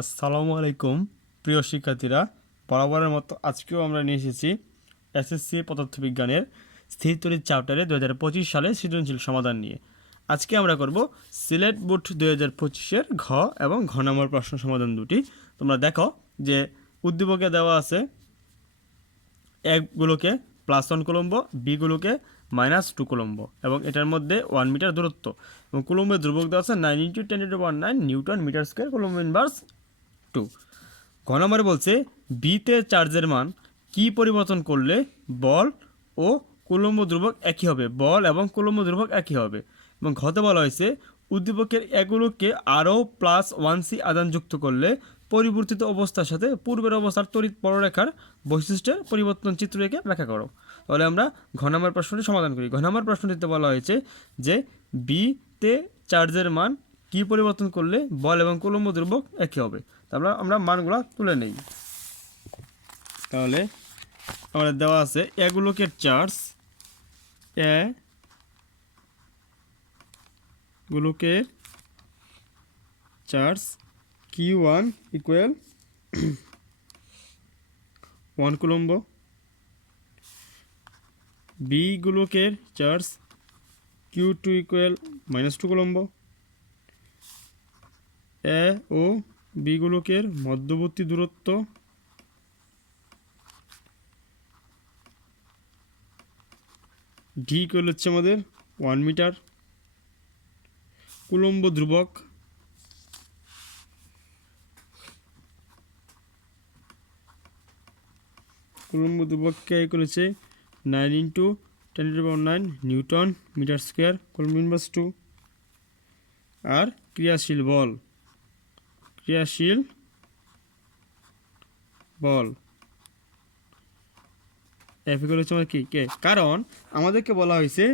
আসসালামু আলাইকুম প্রিয় শিক্ষার্থীরা, বরাবরের মতো আজকেও আমরা নিয়ে এসেছি এসএসসি পদার্থবিজ্ঞানের স্থির তড়িৎ চ্যাপ্টারে 2025 সালে সৃজনশীল সমাধান নিয়ে। আজকে আমরা করব সিলেট বোর্ড 2025-এর ঘ এবং ঘ নম্বর প্রশ্ন সমাধান দুটি। তোমরা দেখো যে উদ্দীপকে দেওয়া আছে একগুলোকে +1 কুলম্ব, বিগুলোকে -2 কুলম্ব এবং এটার মধ্যে 1 মিটার দূরত্ব এবং কুলম্বের ধ্রুবক দেওয়া আছে 9 × 10⁻⁹ newton metre square coulomb inverse 2। ঘ নম্বরে বলছে বিতে চার্জের মান কি পরিবর্তন করলে বল ও কুলম্ব ধ্রুবক একই হবে, বল এবং কুলম্ব ধ্রুবক একই হবে। এবং ঘতে বলা হয়েছে উদ্দীপকের এগুলোকে আরও +1c আদান যুক্ত করলে পরিবর্তিত অবস্থার সাথে পূর্বের অবস্থার তড়িৎ বলরেখার বৈশিষ্ট্যের পরিবর্তন চিত্র এঁকে ব্যাখ্যা করো। তাহলে আমরা ঘ নম্বর প্রশ্নটি সমাধান করি। ঘ নম্বর প্রশ্নটিতে বলা হয়েছে যে বিতে চার্জের মান কি পরিবর্তন করলে বল এবং কুলম্ব ধ্রুবক একই হবে। তারপর আমরা মানগুলো তুলে নেই। তাহলে আমাদের দেওয়া আছে এগুলোকের চার্জ, এগুলোকের চার্জ Q1 = 1 কুলম্ব, বিগুলোকের চার্জ Q2 = -2 কুলম্ব, এ ও বিগুলোকের মধ্যবর্তী দূরত্ব ডি হচ্ছে আমাদের 1 মিটার, কুলম্ব ধ্রুবক কে করেছে 9 × 10⁻⁹ newton metre square coulomb inverse 2। আর ক্রিয়াশীল বল এফ হচ্ছে আমাদের কি কে, কারণ আমাদেরকে বলা হয়েছে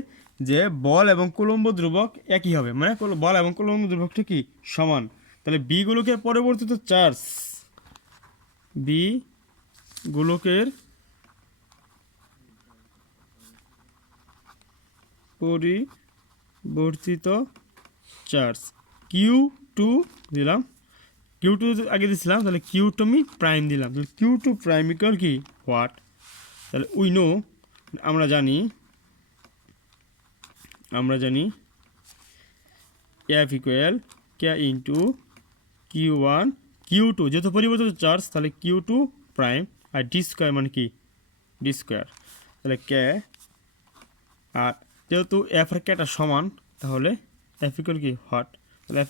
যে বল এবং কুলম্ব ধ্রুবক একই হবে, মানে বল এবং কুলম্ব ধ্রুবকটা কি সমান। তাহলে বি গুলোকের পরিবর্তিত চার্জ, বি গুলোকের পরিবর্তিত চার্জ Q2 দিলাম, Q2 আগে দিয়েছিলাম, তাহলে Q2 আমি প্রাইম দিলাম, তাহলে Q2 প্রাইম ইকুয়াল কি হোয়াট। তাহলে উই নো আমরা জানি F ইকুয়াল কে ইন্টু Q1 Q2 যেহেতু পরিবর্তিত চার্জ তাহলে Q2 প্রাইম আর ডি স্কোয়ার মানে কি ডি স্কোয়ার, তাহলে কে আর যেহেতু এফ আর কেটা সমান তাহলে এফ ইকুয়াল কি হট, তাহলে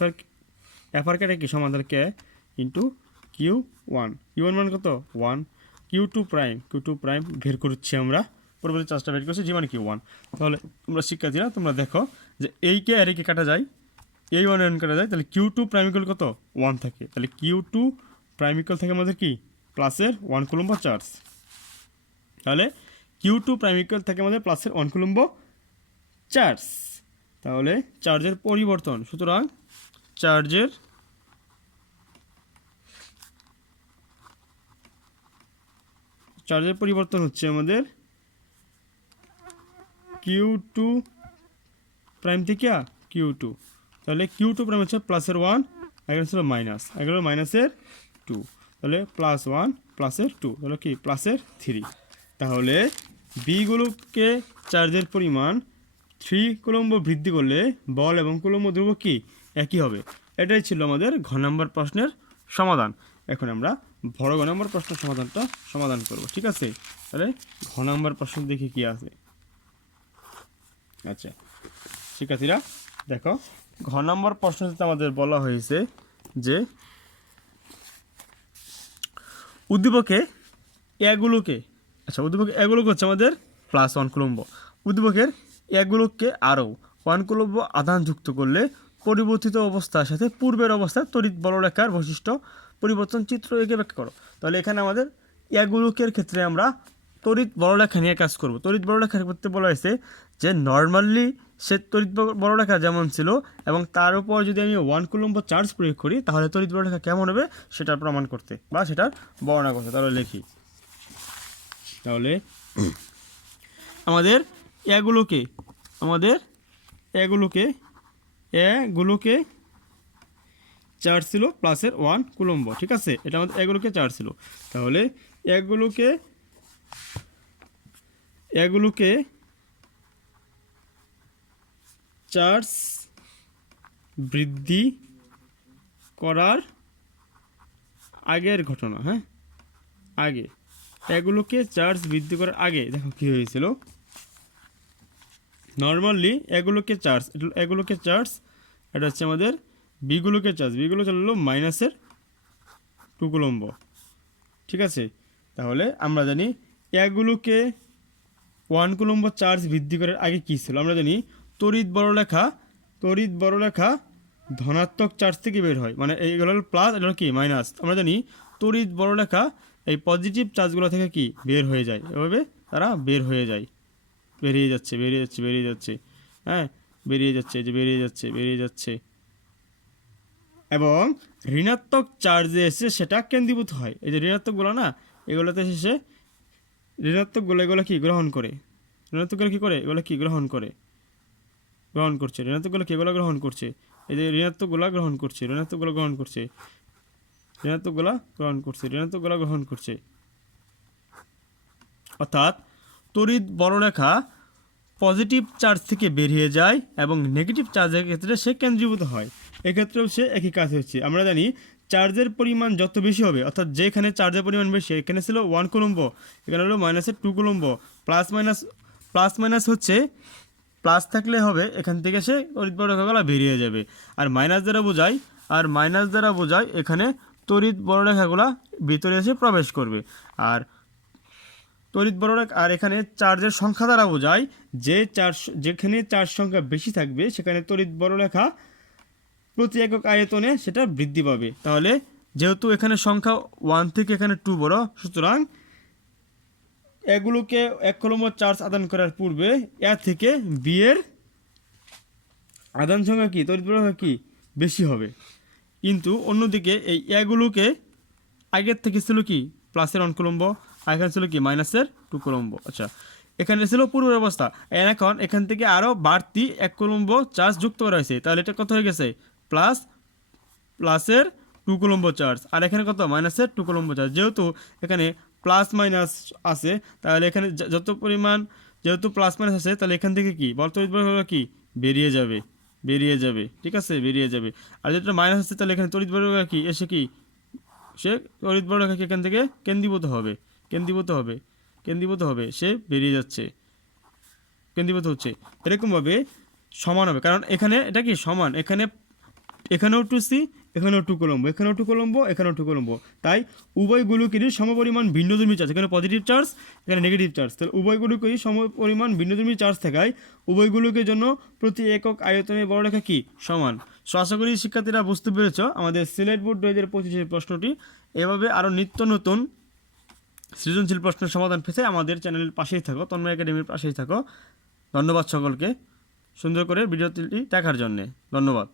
এফ আর কেটা কি সমান, তাহলে কে ইন্টু Q1 মানে কত 1, Q2 প্রাইম বের করছি আমরা, পরবর্তী চার্জটা বের করছি জি মানে Q1। তাহলে তোমরা শিক্ষার্থীরা তোমরা দেখো যে এই কে আর এই কে কাটা যায়, এই 1 কাটা যায়, তাহলে Q2 প্রাইম ইকুয়াল কত 1 থাকে, তাহলে Q2 প্রাইম ইকুয়াল থাকে আমাদের কি প্লাসের 1 কুলম্ব চার্জ, তাহলে Q2 প্রাইম ইকুয়াল থাকে আমাদের প্লাসের 1 কুলম্ব চার্জ। তাহলে চার্জের পরিবর্তন, সুতরাং চার্জের পরিবর্তন হচ্ছে আমাদের Q2 প্রাইম থেকে Q2, তাহলে Q2 প্রাইম হচ্ছে প্লাসের 1, এখানে ছিল মাইনাস, এখানে মাইনাসের 2, তাহলে +1 প্লাসের 2, তাহলে কি প্লাসের 3। তাহলে বিগুলোকে চার্জের পরিমাণ 3 কুলম্ব বৃদ্ধি করলে বল এবং কুলম্ব ধ্রুবক কি একই হবে। এটাই ছিল আমাদের ঘ নম্বর প্রশ্নের সমাধান। এখন আমরা বড় ঘ নম্বর প্রশ্নের সমাধানটা সমাধান করব, ঠিক আছে। তাহলে ঘ নম্বর প্রশ্ন দেখি কি আছে। আচ্ছা শিক্ষার্থীরা দেখো, ঘ নম্বর প্রশ্নটিতে আমাদের বলা হয়েছে যে উদ্দীপকে এগুলোকে হচ্ছে আমাদের +1 কুলম্ব, উদ্দীপকের এগুলোকে আরও 1 কুলম্ব আধান যুক্ত করলে পরিবর্তিত অবস্থার সাথে পূর্বের অবস্থার তড়িৎ বলরেখার বৈশিষ্ট্য পরিবর্তন চিত্র এঁকে ব্যাখ্যা করো। তাহলে এখানে আমাদের এগুলোকের ক্ষেত্রে আমরা তড়িৎ বলরেখা নিয়ে কাজ করব। তড়িৎ বলরেখার ক্ষেত্রে বলা হয়েছে যে নর্মালি সে তড়িৎ বলরেখা যেমন ছিল এবং তার উপর যদি আমি 1 কুলম্ব চার্জ প্রয়োগ করি তাহলে তড়িৎ বলরেখা কেমন হবে সেটা প্রমাণ করতে বা সেটার বর্ণনা করতে। তাহলে লিখি, তাহলে আমাদের এগুলোকে চার্জ ছিল প্লাসের 1 কুলম্ব, ঠিক আছে, এটা আমাদের এগুলোকে চার্জ ছিল। তাহলে এগুলোকে চার্জ বৃদ্ধি করার আগের ঘটনা, হ্যাঁ, আগে এগুলোকে চার্জ বৃদ্ধি করার আগে দেখো কী হয়েছিল। নর্মালি এগুলোকে চার্জ এটা হচ্ছে আমাদের বিগুলোকে বিগুলো চললো মাইনাসের 2 কুলম্ব, ঠিক আছে। তাহলে আমরা জানি এগুলোকে 1 কুলম্ব চার্জ বৃদ্ধি করার আগে কী ছিল, আমরা জানি তড়িৎ বড়রেখা ধনাত্মক চার্জ থেকে বের হয়, মানে এইগুলো হলো প্লাস, এটা হলো কি মাইনাস। আমরা জানি তড়িৎ বড়রেখা এই পজিটিভ চার্জগুলো থেকে কি বের হয়ে যায়, এভাবে তারা বের হয়ে যায়, বেরিয়ে যাচ্ছে, হ্যাঁ, বেরিয়ে যাচ্ছে এবং ঋণাত্মক চার্জে এসে সেটা কেন্দ্রীভূত হয়। এই যে ঋণাত্মকগুলো না, এগুলোতে এসে ঋণাত্মকগুলো এগুলো কি গ্রহণ করে, ঋণাত্মকগুলো কী করে, এগুলো কি গ্রহণ করছে, ঋণাত্মকগুলো কি এগুলো গ্রহণ করছে, এই যে ঋণাত্মকগুলো গ্রহণ করছে। অর্থাৎ তড়িৎ বড়রেখা পজিটিভ চার্জ থেকে বেরিয়ে যায় এবং নেগেটিভ চার্জের ক্ষেত্রে সে কেন্দ্রীভূত হয়, এক্ষেত্রেও সে একই কাজ হচ্ছে। আমরা জানি চার্জের পরিমাণ যত বেশি হবে, অর্থাৎ যেখানে চার্জের পরিমাণ বেশি, এখানে ছিল 1 কুলম্ব, এখানে হলো মাইনাসের 2 কুলম্ব, প্লাস মাইনাস হচ্ছে প্লাস থাকলে হবে এখান থেকে সে তড়িৎ বড়রেখাগুলো বেরিয়ে যাবে, আর মাইনাস দ্বারা বোঝায় এখানে তড়িৎ বড়রেখাগুলো ভিতরে এসে প্রবেশ করবে। আর তড়িৎ বড়রেখা আর এখানে চার্জের সংখ্যা দ্বারা বোঝায় যেখানে চার্জ সংখ্যা বেশি থাকবে সেখানে তড়িৎ বড়রেখা প্রতি একক আয়তনে সেটা বৃদ্ধি পাবে। তাহলে যেহেতু এখানে সংখ্যা 1 থেকে এখানে 2 বড়, সুতরাং এগুলোকে 1 কুলম্ব চার্জ আদান করার পূর্বে এ থেকে বি এর আদান সংখ্যা কি, তড়িৎ বড়রেখা কি বেশি হবে। কিন্তু অন্যদিকে এই এগুলোকে আগের থেকে ছিল কি প্লাসের 1 কুলম্ব, আর এখানে ছিল কি মাইনাসের 2 কুলম্ব। আচ্ছা, এখানে ছিল পূর্বের অবস্থা, এখন এখান থেকে আরও বাড়তি 1 কুলম্ব চার্জ যুক্ত করা হয়েছে, তাহলে এটা কত হয়ে গেছে প্লাসের 2 কুলম্ব চার্জ, আর এখানে কত মাইনাসের 2 কুলম্ব চার্জ। যেহেতু এখানে প্লাস মাইনাস আছে, তাহলে এখানে যেহেতু প্লাস মাইনাস আছে, তাহলে এখান থেকে কি তড়িৎ বড়রেখা কি বেরিয়ে যাবে, ঠিক আছে, বেরিয়ে যাবে। আর যেটা মাইনাস আছে, তাহলে এখানে তড়িৎ বড়রেখা কি এসে কি সে তড়িৎ বড়রেখা এখান থেকে কেন্দ্রীভূত হবে, সে বেরিয়ে যাচ্ছে, কেন্দ্রীভূত হচ্ছে। এরকমভাবে সমান হবে, কারণ এখানে এটা কি সমান, এখানেও 2c, এখানেও 2 কুলম্ব, এখানেও 2 কুলম্ব, তাই উভয়গুলোকেরই সমপরিমাণ ভিন্নধর্মী চার্জ, এখানে পজিটিভ চার্জ, এখানে নেগেটিভ চার্জ, তাহলে উভয়গুলোকেই সমপরিমাণ ভিন্নধর্মী চার্জ থাকায় উভয়গুলোকে জন্য প্রতি একক আয়তনের বড়রেখা কি সমান। সো আশা করি শিক্ষার্থীরা বুঝতে পেরেছ আমাদের সিলেট বোর্ড 2025 প্রশ্নটি। এভাবে আরও নিত্য নতুন সৃজনশীল প্রশ্নের সমাধান পেতে আমাদের চ্যানেলের পাশেই থাকো, তন্ময় একাডেমির পাশেই থাকো। ধন্যবাদ সকলকে সুন্দর করে ভিডিওটি দেখার জন্যে, ধন্যবাদ।